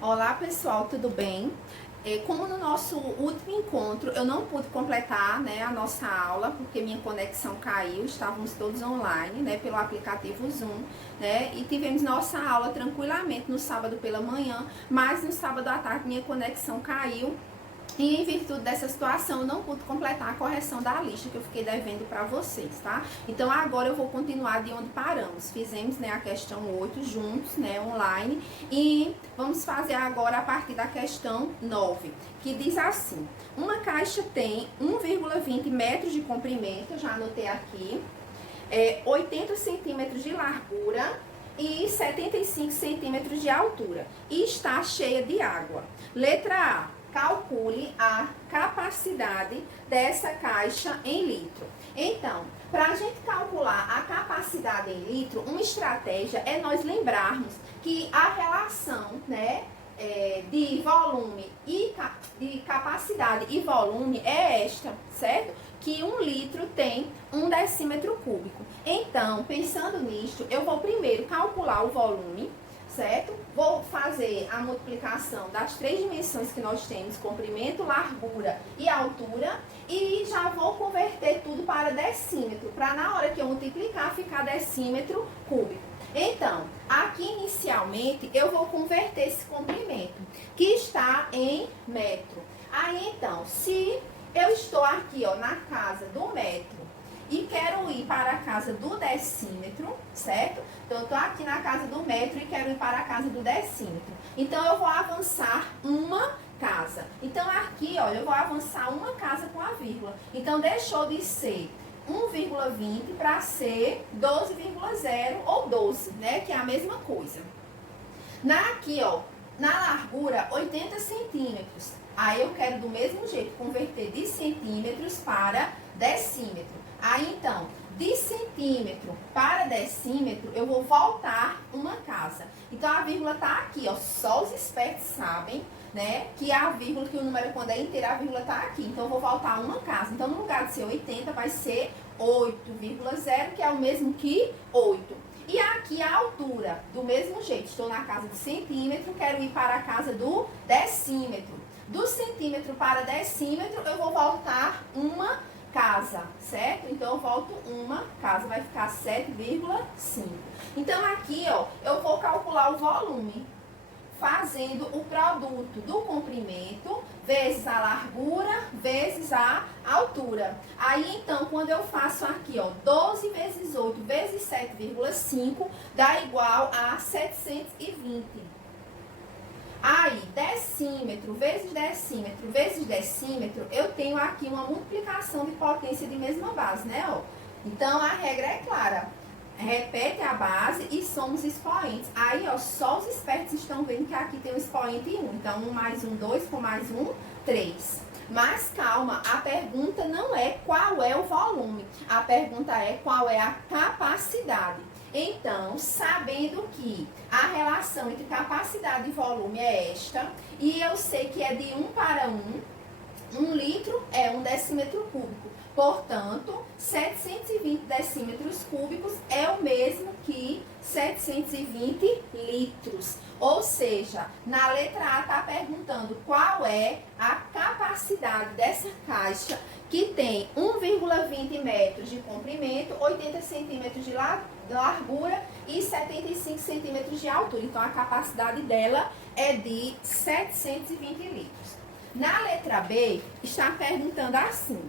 Olá pessoal, tudo bem? Como no nosso último encontro eu não pude completar, né, a nossa aula porque minha conexão caiu, estávamos todos online, né, pelo aplicativo Zoom, né, e tivemos nossa aula tranquilamente no sábado pela manhã, mas no sábado à tarde minha conexão caiu. E em virtude dessa situação, eu não pude completar a correção da lista que eu fiquei devendo para vocês, tá? Então agora eu vou continuar de onde paramos. Fizemos, né, a questão 8 juntos, né, online. E vamos fazer agora a partir da questão 9, que diz assim: uma caixa tem 1,20 metros de comprimento, eu já anotei aqui, 80 centímetros de largura e 75 centímetros de altura. E está cheia de água. Letra A. Calcule a capacidade dessa caixa em litro. Então, para a gente calcular a capacidade em litro, uma estratégia é nós lembrarmos que a relação, né, de volume e de capacidade e volume é esta, certo? Que 1 litro tem 1 decímetro cúbico. Então, pensando nisto, eu vou primeiro calcular o volume, certo? Vou fazer a multiplicação das 3 dimensões que nós temos, comprimento, largura e altura, e já vou converter tudo para decímetro, para na hora que eu multiplicar ficar decímetro cúbico. Então, aqui inicialmente eu vou converter esse comprimento, que está em metro. Aí então, se eu estou aqui, ó, na casa do metro, e quero ir para a casa do decímetro, certo? Então, eu estou aqui na casa do metro e quero ir para a casa do decímetro. Então, eu vou avançar uma casa. Então, aqui, olha, eu vou avançar uma casa com a vírgula. Então, deixou de ser 1,20 para ser 12,0 ou 12, né? Que é a mesma coisa. Aqui, ó, na largura, 80 centímetros. Aí, eu quero do mesmo jeito converter de centímetros para decímetro. Aí, então, de centímetro para decímetro, eu vou voltar uma casa. Então, a vírgula tá aqui, ó. Só os espertos sabem, né, que a vírgula, que o número quando é inteiro, a vírgula tá aqui. Então, eu vou voltar uma casa. Então, no lugar de ser 80, vai ser 8,0, que é o mesmo que 8. E aqui a altura, do mesmo jeito. Estou na casa de centímetro, quero ir para a casa do decímetro. Do centímetro para decímetro, eu vou voltar uma casa, certo? Então, eu volto uma casa, vai ficar 7,5. Então, aqui, ó, eu vou calcular o volume, fazendo o produto do comprimento vezes a largura vezes a altura. Aí, então, quando eu faço aqui, ó, 12 vezes 8 vezes 7,5, dá igual a 720. Aí, decímetro vezes decímetro, eu tenho aqui uma multiplicação de potência de mesma base, né? Ó. Então, a regra é clara. Repete a base e somos expoentes. Aí, ó, só os espertos estão vendo que aqui tem um expoente 1. Então, 1 mais 1, 2, com mais 1, 3. Mas calma, a pergunta não é qual é o volume. A pergunta é qual é a capacidade. Então, sabendo que a relação entre capacidade e volume é esta, e eu sei que é de 1 para 1, 1 litro é 1 decímetro cúbico. Portanto, 720 decímetros cúbicos é o mesmo que 720 litros. Ou seja, na letra A está perguntando qual é a capacidade dessa caixa que tem 1,20 metros de comprimento, 80 centímetros de largura e 75 centímetros de altura. Então, a capacidade dela é de 720 litros. Na letra B, está perguntando assim: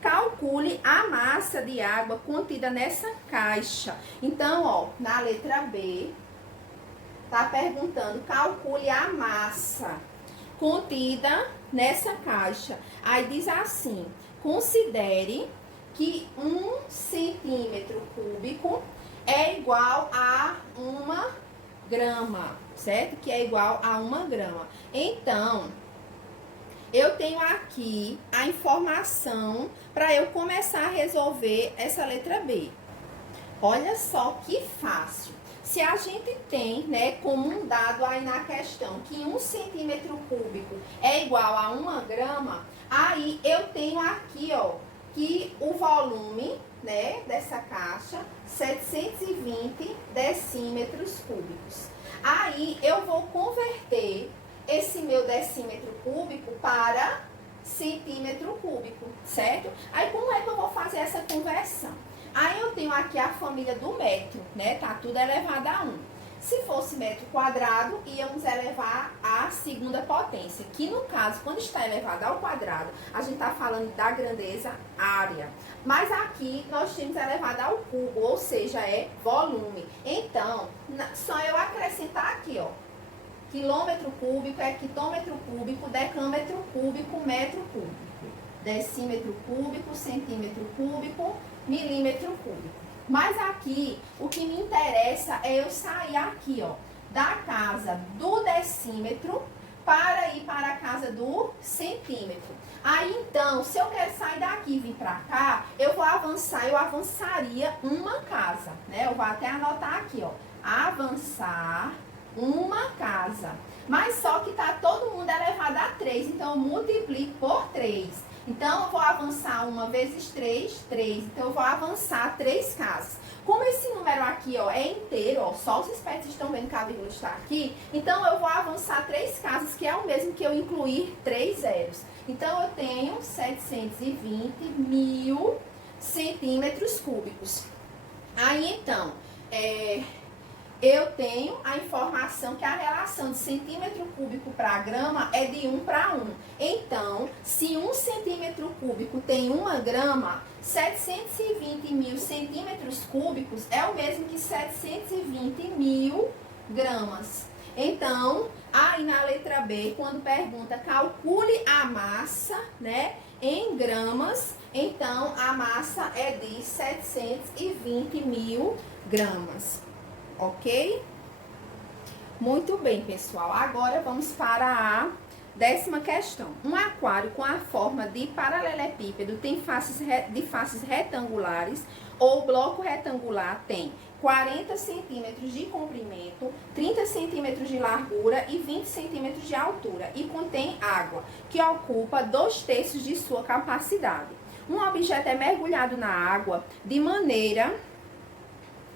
calcule a massa de água contida nessa caixa. Então, ó, na letra B, está perguntando, calcule a massa contida nessa caixa. Aí diz assim: considere que 1 centímetro cúbico é igual a 1 grama, certo? Que é igual a 1 grama. Então, eu tenho aqui a informação para eu começar a resolver essa letra B. Olha só que fácil. Se a gente tem, né, como um dado aí na questão que 1 centímetro cúbico é igual a 1 grama, aí eu tenho aqui, ó, que o volume, né, dessa caixa, 720 decímetros cúbicos. Aí eu vou converter esse meu decímetro cúbico para centímetro cúbico, certo? Aí como é que eu vou fazer essa conversão? Aí eu tenho aqui a família do metro, né? Tá tudo elevado a 1. Se fosse metro quadrado, íamos elevar a segunda potência, que no caso, quando está elevado ao quadrado, a gente está falando da grandeza área. Mas aqui nós temos elevado ao cubo, ou seja, é volume. Então, só eu acrescentar aqui, ó. Quilômetro cúbico é quilômetro cúbico, decâmetro cúbico, metro cúbico. Decímetro cúbico, centímetro cúbico, milímetro cúbico. Mas aqui, o que me interessa é eu sair aqui, ó, da casa do decímetro para ir para a casa do centímetro. Aí, então, se eu quero sair daqui e vir para cá, eu vou avançar, eu avançaria uma casa, né? Eu vou até anotar aqui, ó, avançar uma casa. Mas só que tá todo mundo elevado a 3, então eu multiplico por 3. Então, eu vou avançar 1 vezes 3, 3. Então, eu vou avançar 3 casas. Como esse número aqui, ó, é inteiro, ó, só os espertos estão vendo que a vírgula está aqui, então eu vou avançar 3 casas, que é o mesmo que eu incluir 3 zeros. Então, eu tenho 720 mil centímetros cúbicos. Aí, então, eu tenho a informação que a relação de centímetro cúbico para grama é de 1 para 1. Então, se 1 centímetro cúbico tem 1 grama, 720 mil centímetros cúbicos é o mesmo que 720 mil gramas. Então, aí na letra B, quando pergunta calcule a massa, né, em gramas, então a massa é de 720 mil gramas. Ok? Muito bem, pessoal. Agora vamos para a 10ª questão. Um aquário com a forma de paralelepípedo tem faces retangulares ou bloco retangular tem 40 centímetros de comprimento, 30 centímetros de largura e 20 centímetros de altura e contém água, que ocupa 2/3 de sua capacidade. Um objeto é mergulhado na água de maneira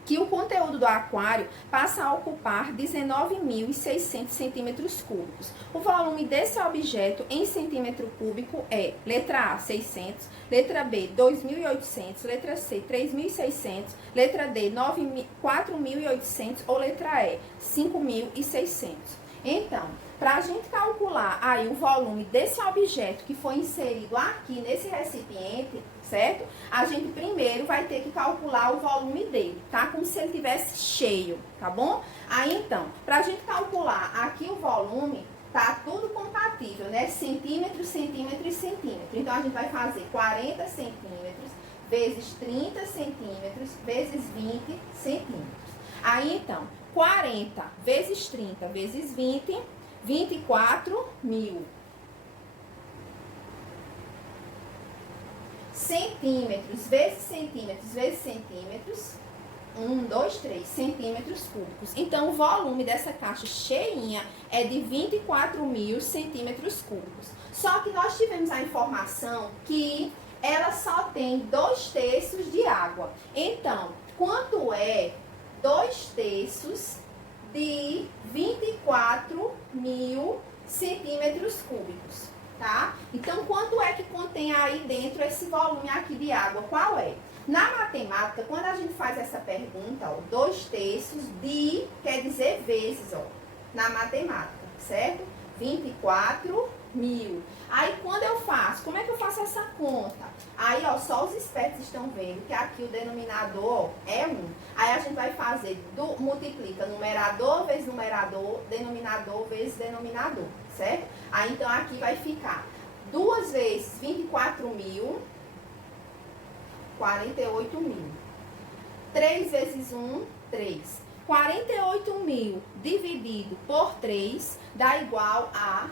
que o conteúdo do aquário passa a ocupar 19.600 centímetros cúbicos. O volume desse objeto em centímetro cúbico é letra A, 600, letra B, 2.800, letra C, 3.600, letra D, 4.800 ou letra E, 5.600. Então, para a gente calcular aí o volume desse objeto que foi inserido aqui nesse recipiente, certo? A gente primeiro vai ter que calcular o volume dele, tá? Como se ele tivesse cheio, tá bom? Aí, então, para a gente calcular aqui o volume, tá tudo compatível, né? Centímetro, centímetro e centímetro. Então, a gente vai fazer 40 centímetros vezes 30 centímetros vezes 20 centímetros. Aí, então, 40 vezes 30 vezes 20, 24 mil. Centímetros vezes centímetros vezes centímetros, 1, 2, 3 centímetros cúbicos. Então, o volume dessa caixa cheinha é de 24 mil centímetros cúbicos. Só que nós tivemos a informação que ela só tem 2/3 de água. Então, quanto é 2/3 de 24 mil centímetros cúbicos? Tá? Então, quanto é que contém aí dentro esse volume aqui de água? Qual é? Na matemática, quando a gente faz essa pergunta, ó, 2/3 de, quer dizer vezes, ó, na matemática, certo? 24 mil. Aí, quando eu faço, como é que eu faço essa conta? Aí, ó, só os espertos estão vendo que aqui o denominador, ó, é 1. Aí, a gente vai fazer, multiplica numerador vezes numerador, denominador vezes denominador, certo? Aí, então, aqui vai ficar 2 vezes 24 mil, 48 mil. 3 vezes 1, 3. 48 mil dividido por 3 dá igual a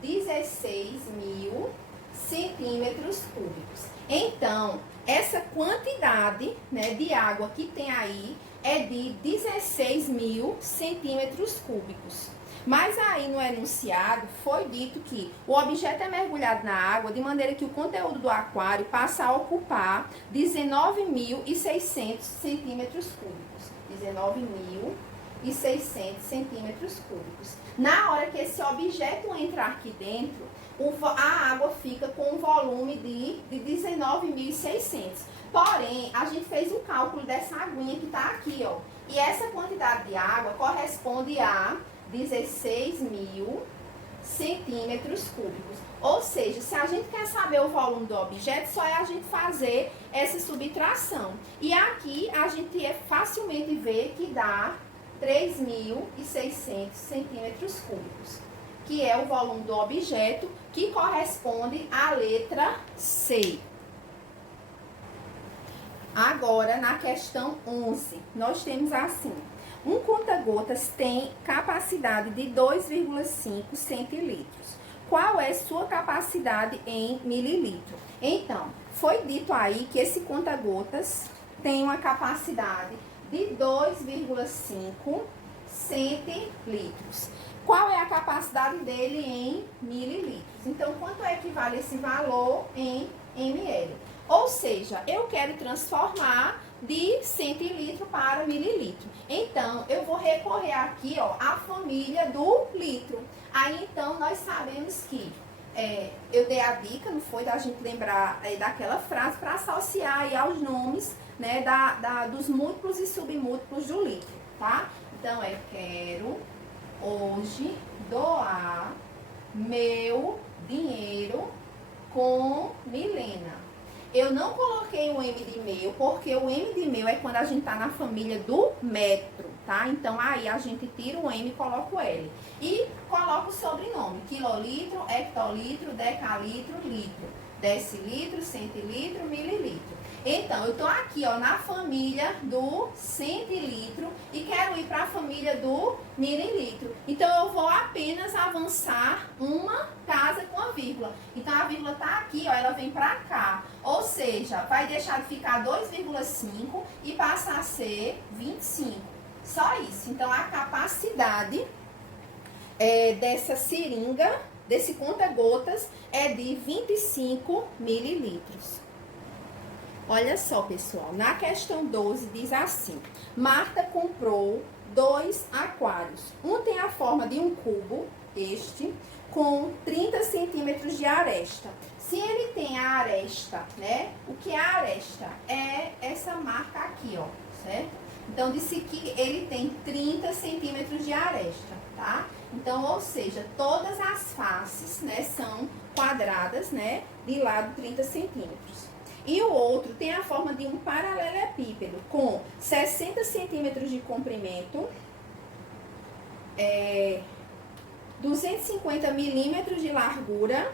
16 mil centímetros cúbicos. Então, essa quantidade, né, de água que tem aí é de 16 mil centímetros cúbicos. Mas aí no enunciado foi dito que o objeto é mergulhado na água de maneira que o conteúdo do aquário passa a ocupar 19.600 centímetros cúbicos. 19.600 1.600 centímetros cúbicos. Na hora que esse objeto entrar aqui dentro, a água fica com um volume de 19.600. Porém, a gente fez o cálculo dessa aguinha que está aqui, ó. E essa quantidade de água corresponde a 16.000 centímetros cúbicos. Ou seja, se a gente quer saber o volume do objeto, só é a gente fazer essa subtração. E aqui a gente facilmente vê que dá 3.600 centímetros cúbicos, que é o volume do objeto, que corresponde à letra C. Agora, na questão 11, nós temos assim: um conta-gotas tem capacidade de 2,5 centilitros. Qual é sua capacidade em mililitro? Então, foi dito aí que esse conta-gotas tem uma capacidade de 2,5 centilitros. Qual é a capacidade dele em mililitros? Então, quanto equivale esse valor em ml? Ou seja, eu quero transformar de centilitro para mililitro. Então, eu vou recorrer aqui, ó, à família do litro. Aí, então, nós sabemos que eu dei a dica, não foi, da gente lembrar daquela frase para associar aí aos nomes, né, dos múltiplos e submúltiplos do litro, tá? Então, quero hoje doar meu dinheiro com Milena. Eu não coloquei o M de meu, porque o M de meu é quando a gente tá na família do metro, tá? Então, aí a gente tira o M e coloca o L. E coloca o sobrenome: quilolitro, hectolitro, decalitro, litro, decilitro, centilitro, mililitro. Então, eu tô aqui, ó, na família do centilitro e quero ir para a família do mililitro. Então, eu vou apenas avançar uma casa com a vírgula. Então, a vírgula tá aqui, ó, ela vem para cá. Ou seja, vai deixar de ficar 2,5 e passar a ser 25. Só isso. Então, a capacidade dessa seringa, desse conta-gotas, é de 25 mililitros. Olha só, pessoal, na questão 12 diz assim: Marta comprou 2 aquários. Um tem a forma de um cubo, este, com 30 centímetros de aresta. Se ele tem a aresta, né? O que é a aresta? É essa marca aqui, ó, certo? Então, disse que ele tem 30 centímetros de aresta, tá? Então, ou seja, todas as faces, né, são quadradas, né, de lado 30 centímetros. E o outro tem a forma de um paralelepípedo com 60 centímetros de comprimento, 250 milímetros de largura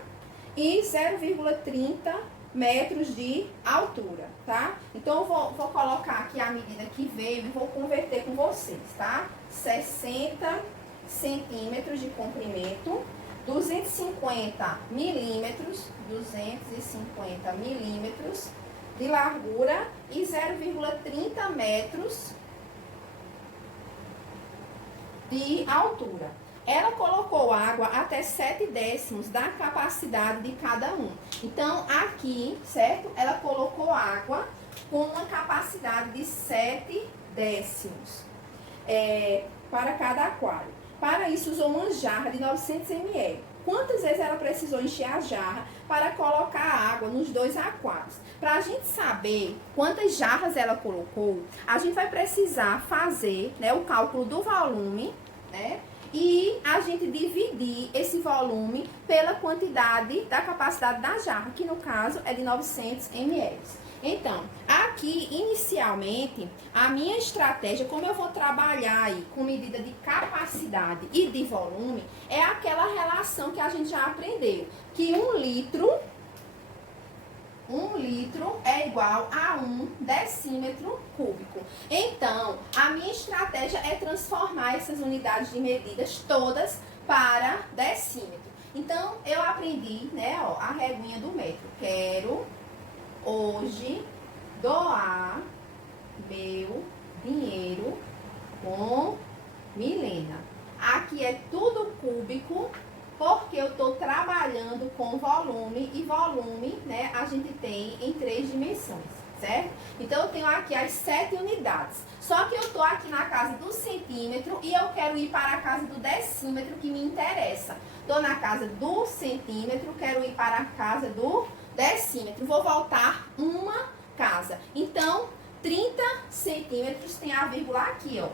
e 0,30 metros de altura, tá? Então, eu vou colocar aqui a medida que veio e vou converter com vocês, tá? 60 centímetros de comprimento, 250 milímetros de largura e 0,30 metros de altura. Ela colocou água até 7 décimos da capacidade de cada um. Então, aqui, certo? Ela colocou água com uma capacidade de 7 décimos para cada aquário. Para isso, usou uma jarra de 900 ml. Quantas vezes ela precisou encher a jarra para colocar água nos 2 aquários? Para a gente saber quantas jarras ela colocou, a gente vai precisar fazer, né, o cálculo do volume, né? E a gente dividir esse volume pela quantidade da capacidade da jarra, que no caso é de 900 ml. Então, aqui, inicialmente, a minha estratégia, como eu vou trabalhar aí com medida de capacidade e de volume, é aquela relação que a gente já aprendeu, que 1 litro é igual a 1 decímetro cúbico. Então, a minha estratégia é transformar essas unidades de medidas todas para decímetro. Então, eu aprendi, né, ó, a reguinha do metro. Quero hoje doar meu dinheiro com Milena. Aqui é tudo cúbico, porque eu estou trabalhando com volume, e volume, né, a gente tem em 3 dimensões. certo? Então, eu tenho aqui as 7 unidades. Só que eu tô aqui na casa do centímetro e eu quero ir para a casa do decímetro, que me interessa. Tô na casa do centímetro, quero ir para a casa do decímetro. Vou voltar uma casa. Então, 30 centímetros tem a vírgula aqui, ó,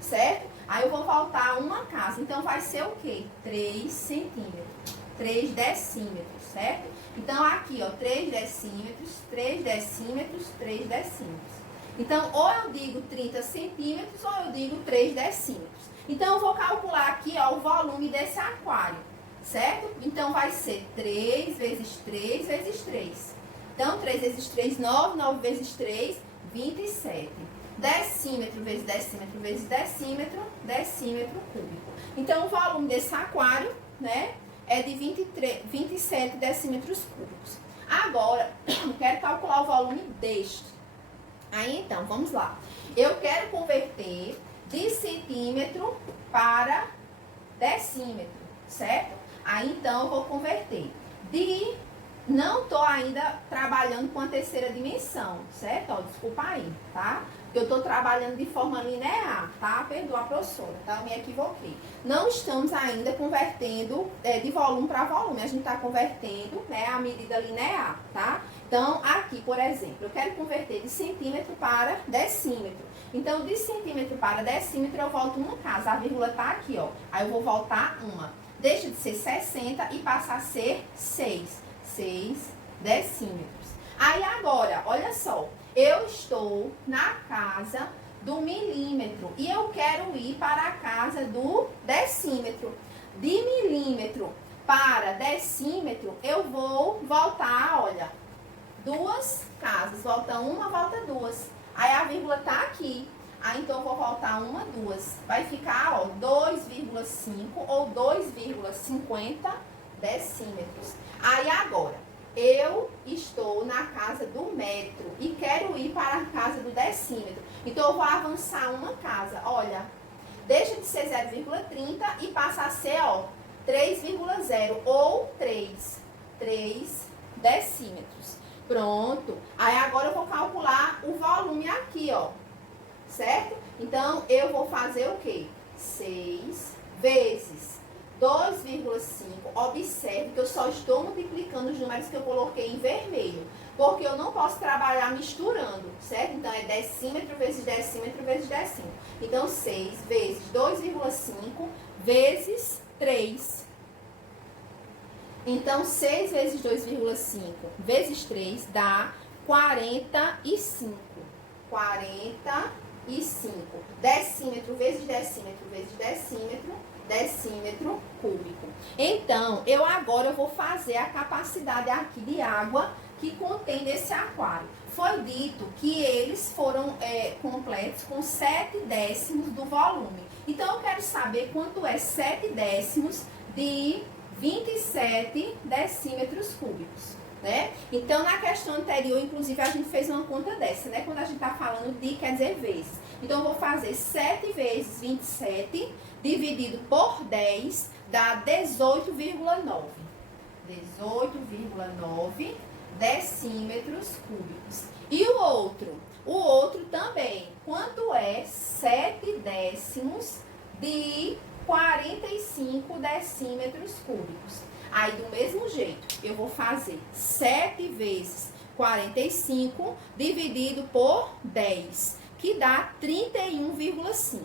certo? Aí eu vou voltar uma casa. Então, vai ser o quê? 3 centímetros. 3 decímetros, certo? Então, aqui, ó, 3 decímetros, 3 decímetros, 3 decímetros. Então, ou eu digo 30 centímetros ou eu digo 3 decímetros. Então, eu vou calcular aqui, ó, o volume desse aquário, certo? Então, vai ser 3 vezes 3 vezes 3. Então, 3 vezes 3, 9, 9 vezes 3, 27. Decímetro vezes decímetro vezes decímetro, decímetro cúbico. Então, o volume desse aquário, né, é de 27 decímetros cúbicos. Agora, quero calcular o volume deste. Aí, então, vamos lá. Eu quero converter de centímetro para decímetro, certo? Aí, então, eu vou converter de... Não tô ainda trabalhando com a terceira dimensão, certo? Ó, desculpa aí, tá? Eu tô trabalhando de forma linear, tá? Perdoa a professora, tá? Eu me equivoquei. Não estamos ainda convertendo de volume para volume. A gente tá convertendo, né, a medida linear, tá? Então, aqui, por exemplo, eu quero converter de centímetro para decímetro. Então, de centímetro para decímetro, eu volto uma casa. A vírgula tá aqui, ó. Aí eu vou voltar uma. Deixa de ser 60 e passa a ser 6 decímetros. Aí agora, olha só, eu estou na casa do milímetro e eu quero ir para a casa do decímetro. De milímetro para decímetro, eu vou voltar, olha, duas casas. Volta uma, volta duas. Aí a vírgula tá aqui. Aí então eu vou voltar uma, duas. Vai ficar, ó, 2,5 ou 2,50 decímetros. Aí agora, eu estou na casa do metro e quero ir para a casa do decímetro. Então, eu vou avançar uma casa. Olha, deixa de ser 0,30 e passa a ser, ó, 3,0 ou 3 decímetros. Pronto. Aí, agora eu vou calcular o volume aqui, ó, certo? Então, eu vou fazer o quê? 6 vezes 2,5, observe que eu só estou multiplicando os números que eu coloquei em vermelho, porque eu não posso trabalhar misturando, certo? Então, é decímetro vezes decímetro vezes decímetro. Então, 6 vezes 2,5 vezes 3. Então, 6 vezes 2,5 vezes 3 dá 45. 45. Decímetro vezes decímetro vezes decímetro, decímetro cúbico. Então, eu agora vou fazer a capacidade aqui de água que contém nesse aquário. Foi dito que eles foram completos com 7 décimos do volume. Então, eu quero saber quanto é 7 décimos de 27 decímetros cúbicos, né? Então, na questão anterior, inclusive, a gente fez uma conta dessa, né? Quando a gente está falando de, quer dizer, vezes. Então, eu vou fazer 7 vezes 27 dividido por 10 dá 18,9. 18,9 decímetros cúbicos. E o outro? O outro também. Quanto é 7 décimos de 45 decímetros cúbicos? Aí, do mesmo jeito, eu vou fazer 7 vezes 45 dividido por 10, que dá 31,5.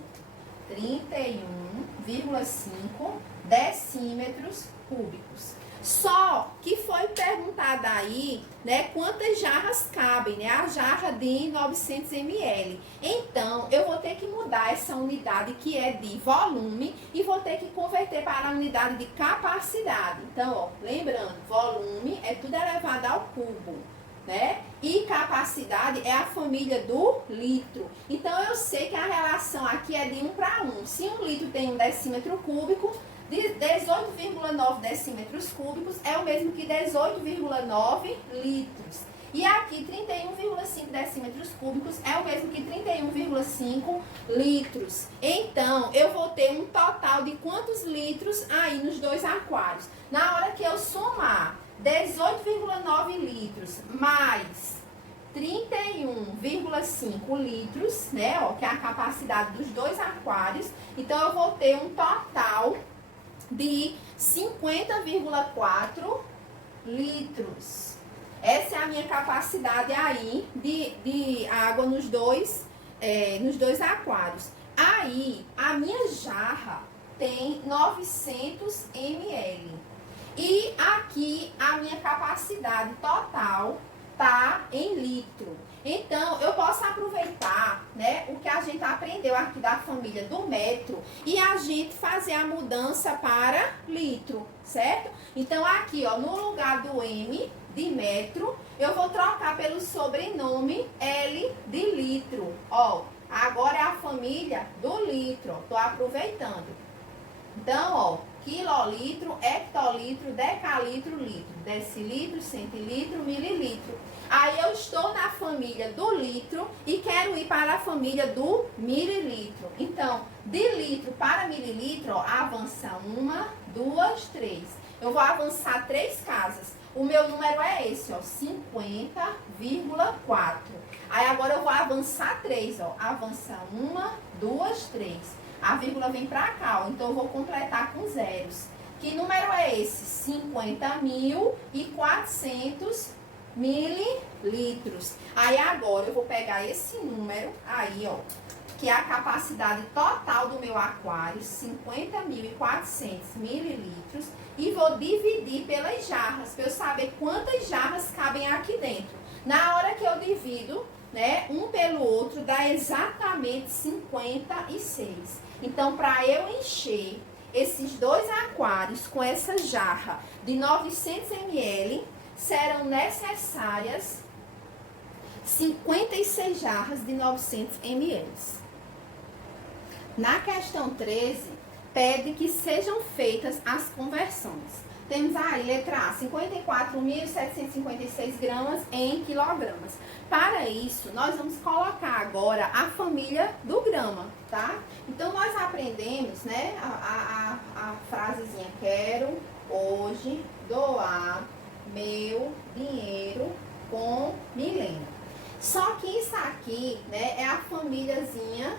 31,5 decímetros cúbicos. Só que foi perguntado aí, né, quantas jarras cabem, né, a jarra de 900 ml. Então, eu vou ter que mudar essa unidade que é de volume e vou ter que converter para a unidade de capacidade. Então, ó, lembrando, volume é tudo elevado ao cubo, né? E capacidade é a família do litro. Então, eu sei que a relação aqui é de 1 para 1. Se 1 litro tem 1 decímetro cúbico, 18,9 decímetros cúbicos é o mesmo que 18,9 litros. E aqui, 31,5 decímetros cúbicos é o mesmo que 31,5 litros. Então, eu vou ter um total de quantos litros aí nos dois aquários? Na hora que eu somar 18,9 litros mais 31,5 litros, né, ó, que é a capacidade dos dois aquários. Então, eu vou ter um total de 50,4 litros. Essa é a minha capacidade aí de água nos dois aquários. Aí, a minha jarra tem 900 ml. E aqui, a minha capacidade total tá em litro. Então, eu posso aproveitar, né, o que a gente aprendeu aqui da família do metro e a gente fazer a mudança para litro, certo? Então, aqui, ó, no lugar do M de metro, eu vou trocar pelo sobrenome L de litro. Ó, agora é a família do litro, ó, tô aproveitando. Então, ó, quilolitro, hectolitro, decalitro, litro, decilitro, centilitro, mililitro. Aí eu estou na família do litro e quero ir para a família do mililitro. Então, de litro para mililitro, ó, avança 1, 2, 3. Eu vou avançar 3 casas. O meu número é esse, ó, 50,4. Aí agora eu vou avançar 3, ó. Avança 1, 2, 3. A vírgula vem pra cá, ó. Então eu vou completar com zeros. Que número é esse? 50.400 mililitros. Aí agora eu vou pegar esse número aí, ó, que é a capacidade total do meu aquário, 50.400 mililitros, e vou dividir pelas jarras, para eu saber quantas jarras cabem aqui dentro. Na hora que eu divido, né, um pelo outro, dá exatamente 56. Então, para eu encher esses dois aquários com essa jarra de 900 ml, serão necessárias 56 jarras de 900 ml. Na questão 13, pede que sejam feitas as conversões. Temos aí, letra A, 54.756 gramas em quilogramas. Para isso, nós vamos colocar agora a família do grama, tá? Então, nós aprendemos, né, a frasezinha: quero hoje doar meu dinheiro com milênio. Só que isso aqui, né, é a famíliazinha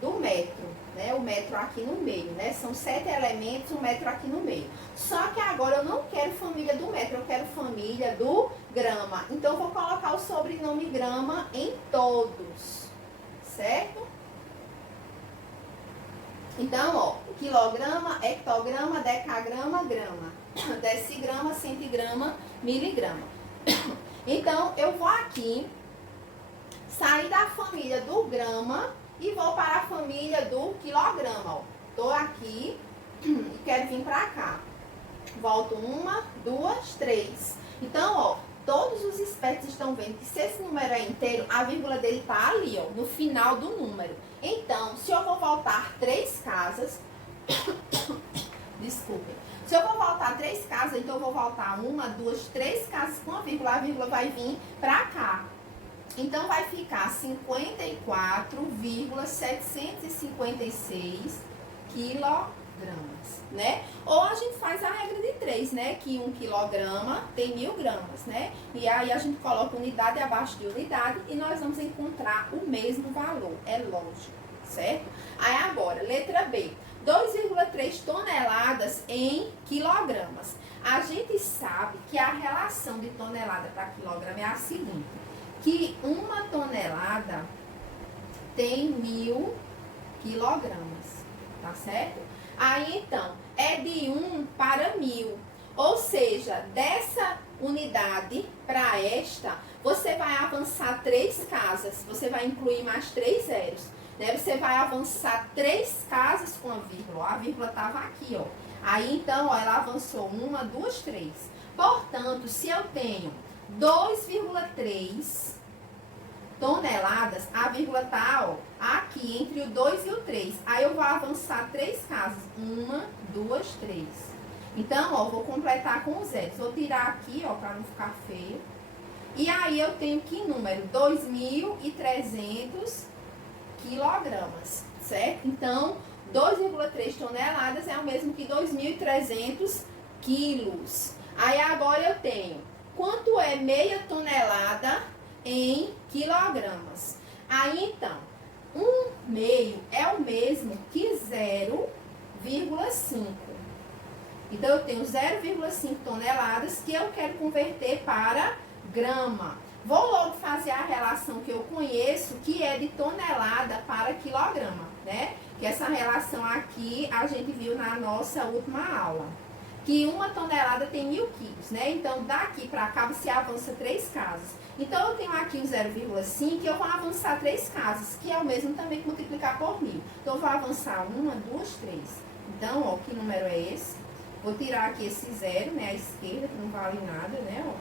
do metro, né? O metro aqui no meio, né? São 7 elementos, o metro aqui no meio. Só que agora eu não quero família do metro, eu quero família do grama. Então, eu vou colocar o sobrenome grama em todos, certo? Então, ó, quilograma, hectograma, decagrama, grama, decigrama, centigrama, miligrama. Então, eu vou aqui sair da família do grama e vou para a família do quilograma, ó. Tô aqui e quero vir pra cá. Volto 1, 2, 3. Então, ó, todos os espertos estão vendo que se esse número é inteiro, a vírgula dele tá ali, ó, no final do número. Então, se eu vou voltar 3 casas, desculpem. Se eu vou voltar 3 casas, então eu vou voltar 1, 2, 3 casas com a vírgula vai vir pra cá. Então, vai ficar 54,756 quilogramas, né? Ou a gente faz a regra de 3, né? Que 1 quilograma tem 1000 gramas, né? E aí a gente coloca unidade abaixo de unidade e nós vamos encontrar o mesmo valor, é lógico, certo? Aí agora, letra B, 2,3 toneladas em quilogramas. A gente sabe que a relação de tonelada para quilograma é a seguinte: que 1 tonelada tem 1000 quilogramas, tá certo? Aí, então, é de 1 para 1000. Ou seja, dessa unidade para esta, você vai avançar 3 casas. Você vai incluir mais 3 zeros, né? Você vai avançar 3 casas com a vírgula. A vírgula estava aqui, ó. Aí, então, ó, ela avançou 1, 2, 3. Portanto, se eu tenho 2,3 toneladas, a vírgula tá, ó, aqui entre o 2 e o 3. Aí eu vou avançar 3 casas. 1, 2, 3. Então, ó, vou completar com os zeros. Vou tirar aqui, ó, para não ficar feio. E aí eu tenho que número? 2.300 quilogramas, certo? Então, 2,3 toneladas é o mesmo que 2.300 quilos. Aí agora eu tenho quanto é meia tonelada em quilogramas. Aí, então, 1/2 é o mesmo que 0,5. Então, eu tenho 0,5 toneladas que eu quero converter para grama. Vou logo fazer a relação que eu conheço, que é de tonelada para quilograma, né? Que essa relação aqui a gente viu na nossa última aula. Que 1 tonelada tem 1.000 quilos, né? Então, daqui para cá você avança 3 casas. Então, eu tenho aqui o 0,5 e eu vou avançar 3 casas, que é o mesmo também que multiplicar por 1.000. Então, eu vou avançar 1, 2, 3. Então, ó, que número é esse? Vou tirar aqui esse 0, né? À esquerda, que não vale nada, né? Ó.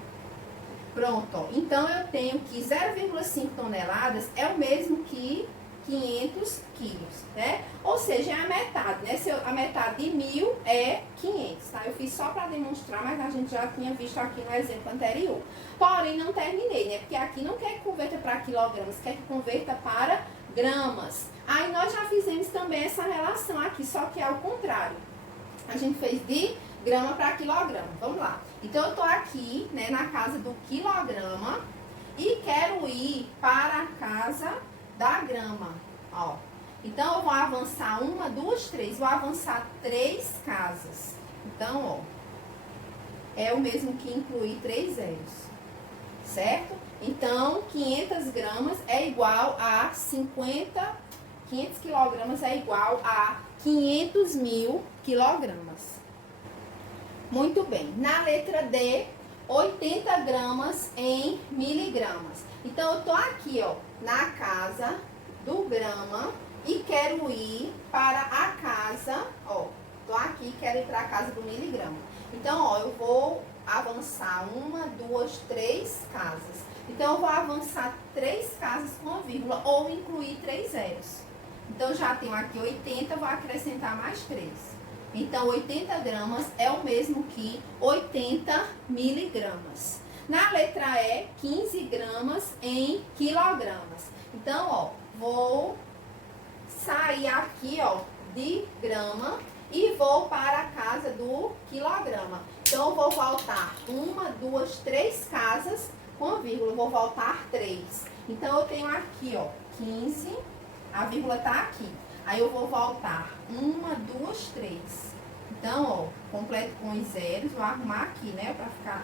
Pronto, ó. Então, eu tenho que 0,5 toneladas é o mesmo que 500 quilos, né? Ou seja, é a metade, né? A metade de 1.000 é 500, tá? Eu fiz só para demonstrar, mas a gente já tinha visto aqui no exemplo anterior. Porém, não terminei, né? Porque aqui não quer que converta para quilogramas, quer que converta para gramas. Aí, nós já fizemos também essa relação aqui, só que é ao contrário. A gente fez de grama para quilograma. Vamos lá. Então, eu tô aqui, né, na casa do quilograma e quero ir para a casa da grama, ó. Então, eu vou avançar 1, 2, 3. Vou avançar 3 casas. Então, ó, é o mesmo que incluir 3 zeros, certo? Então, 500 gramas é igual a 500 quilogramas é igual a 500.000 quilogramas. Muito bem. Na letra D, 80 gramas em miligramas. Então, eu tô aqui, ó, na casa do grama e quero ir para a casa, ó, tô aqui e quero ir para a casa do miligrama. Então, ó, eu vou avançar 1, 2, 3 casas. Então, eu vou avançar 3 casas com a vírgula ou incluir 3 zeros. Então, já tenho aqui 80, vou acrescentar mais 3. Então, 80 gramas é o mesmo que 80 miligramas. Na letra E, 15 gramas em quilogramas. Então, ó, vou sair aqui, ó, de grama e vou para a casa do quilograma. Então, eu vou voltar 1, 2, 3 casas com vírgula. Vou voltar 3. Então, eu tenho aqui, ó, 15, a vírgula tá aqui. Aí, eu vou voltar 1, 2, 3. Então, ó, completo com os zeros, vou arrumar aqui, né,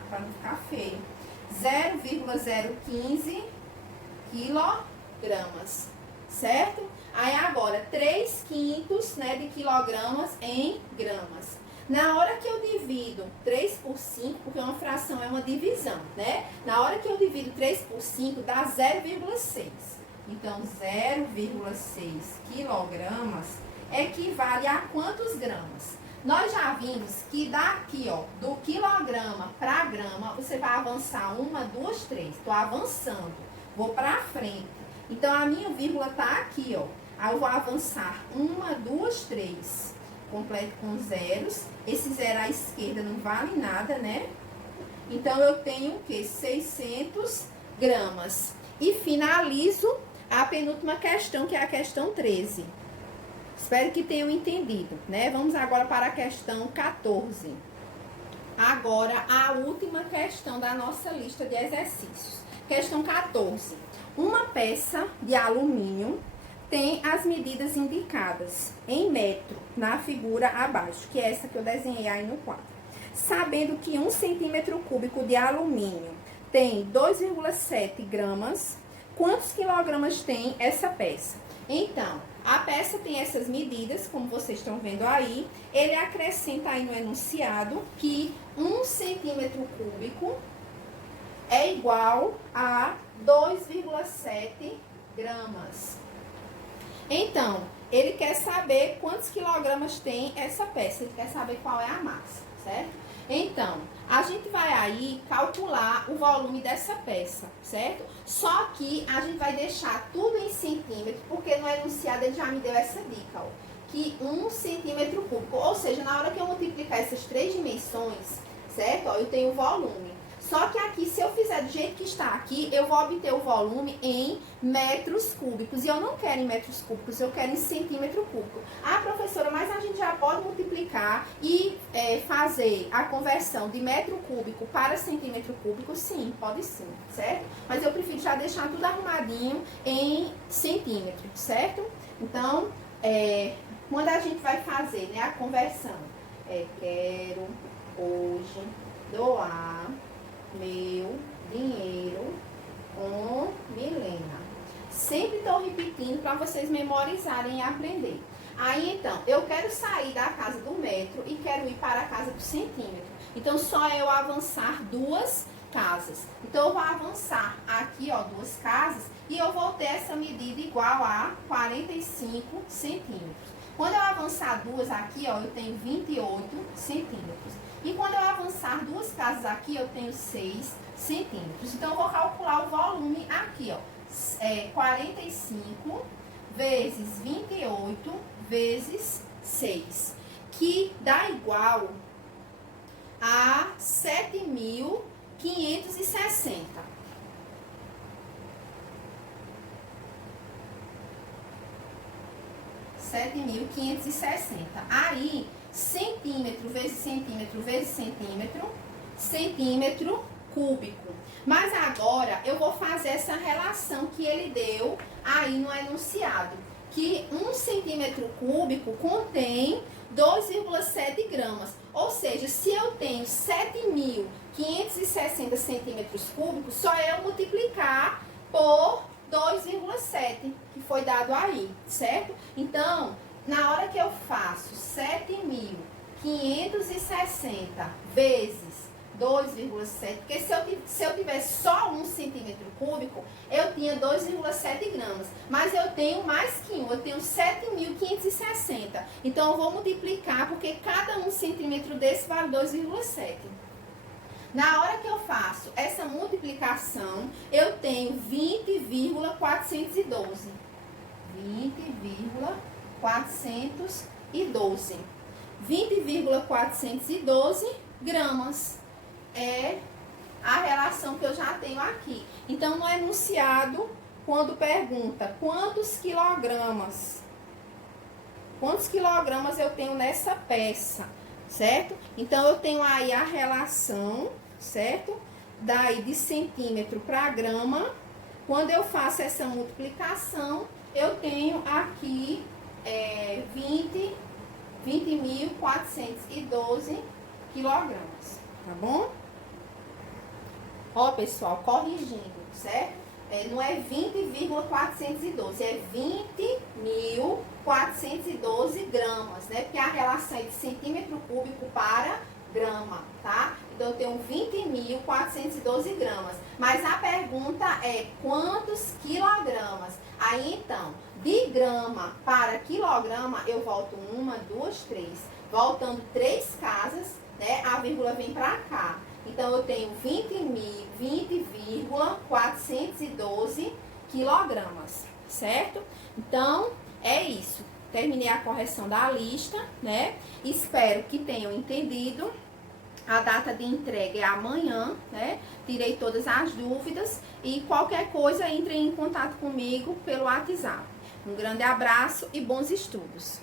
para não ficar feio. 0,015 quilogramas, certo? Aí, agora, 3/5, né, de quilogramas em gramas. Na hora que eu divido 3 por 5, porque uma fração é uma divisão, né? Na hora que eu divido 3 por 5, dá 0,6. Então, 0,6 quilogramas equivale a quantos gramas? Nós já vimos que daqui, ó, do quilograma para grama, você vai avançar 1, 2, 3. Estou avançando, vou para frente. Então, a minha vírgula tá aqui, ó. Aí, eu vou avançar 1, 2, 3. Completo com zeros. Esse zero à esquerda não vale nada, né? Então, eu tenho o quê? 600 gramas. E finalizo a penúltima questão, que é a questão 13. Espero que tenham entendido, né? Vamos agora para a questão 14. Agora, a última questão da nossa lista de exercícios. Questão 14. Uma peça de alumínio tem as medidas indicadas em metro na figura abaixo, que é essa que eu desenhei aí no quadro. Sabendo que 1 centímetro cúbico de alumínio tem 2,7 gramas, quantos quilogramas tem essa peça? Então, a peça tem essas medidas, como vocês estão vendo aí. Ele acrescenta aí no enunciado que 1 centímetro cúbico é igual a 2,7 gramas. Então, ele quer saber quantos quilogramas tem essa peça. Ele quer saber qual é a massa, certo? Então, a gente vai aí calcular o volume dessa peça, certo? Só que a gente vai deixar tudo em centímetro, porque no enunciado ele já me deu essa dica, ó, que 1 centímetro cúbico. Ou seja, na hora que eu multiplicar essas 3 dimensões, certo? Ó, eu tenho o volume. Só que aqui, se eu fizer do jeito que está aqui, eu vou obter o volume em metros cúbicos. E eu não quero em metros cúbicos, eu quero em centímetro cúbico. Ah, professora, mas a gente já pode multiplicar e fazer a conversão de metro cúbico para centímetro cúbico? Sim, pode sim, certo? Mas eu prefiro já deixar tudo arrumadinho em centímetro, certo? Então, quando a gente vai fazer, né, a conversão, quero hoje doar meu dinheiro com Milena. Sempre estou repetindo para vocês memorizarem e aprender. Aí, então, eu quero sair da casa do metro e quero ir para a casa do centímetro. Então, só eu avançar 2 casas. Então, eu vou avançar aqui, ó, 2 casas e eu vou ter essa medida igual a 45 centímetros. Quando eu avançar 2 aqui, ó, eu tenho 28 centímetros. E quando eu avançar 2 casas aqui, eu tenho 6 centímetros. Então, eu vou calcular o volume aqui, ó. 45 vezes 28 vezes 6, que dá igual a 7.560. Aí, centímetro vezes centímetro vezes centímetro, centímetro cúbico. Mas agora eu vou fazer essa relação que ele deu aí no enunciado, que 1 centímetro cúbico contém 2,7 gramas. Ou seja, se eu tenho 7.560 centímetros cúbicos, só eu multiplicar por 2,7, que foi dado aí, certo? Então, na hora que eu faço 7.560 vezes 2,7, porque se eu tivesse só 1 centímetro cúbico, eu tinha 2,7 gramas. Mas eu tenho mais que 1, eu tenho 7.560. Então, eu vou multiplicar, porque cada 1 centímetro desse vale 2,7. Na hora que eu faço essa multiplicação, eu tenho 20,412. 20,412. 20,412 gramas. É a relação que eu já tenho aqui. Então, no enunciado, quando pergunta quantos quilogramas eu tenho nessa peça, certo? Então, eu tenho aí a relação, certo? Daí de centímetro para grama. Quando eu faço essa multiplicação, eu tenho aqui 20.412 quilogramas, tá bom? Ó, pessoal, corrigindo, certo? Não é 20,412, é 20.412 gramas, né? Porque a relação é de centímetro cúbico para grama, tá? Então, eu tenho 20.412 gramas. Mas a pergunta é quantos quilogramas? Aí, então, de grama para quilograma, eu volto 1, 2, 3. Voltando 3 casas, né? A vírgula vem para cá. Então, eu tenho 20,412 quilogramas, certo? Então, é isso. Terminei a correção da lista, né? Espero que tenham entendido. A data de entrega é amanhã, né? Tirei todas as dúvidas e qualquer coisa, entre em contato comigo pelo WhatsApp. Um grande abraço e bons estudos!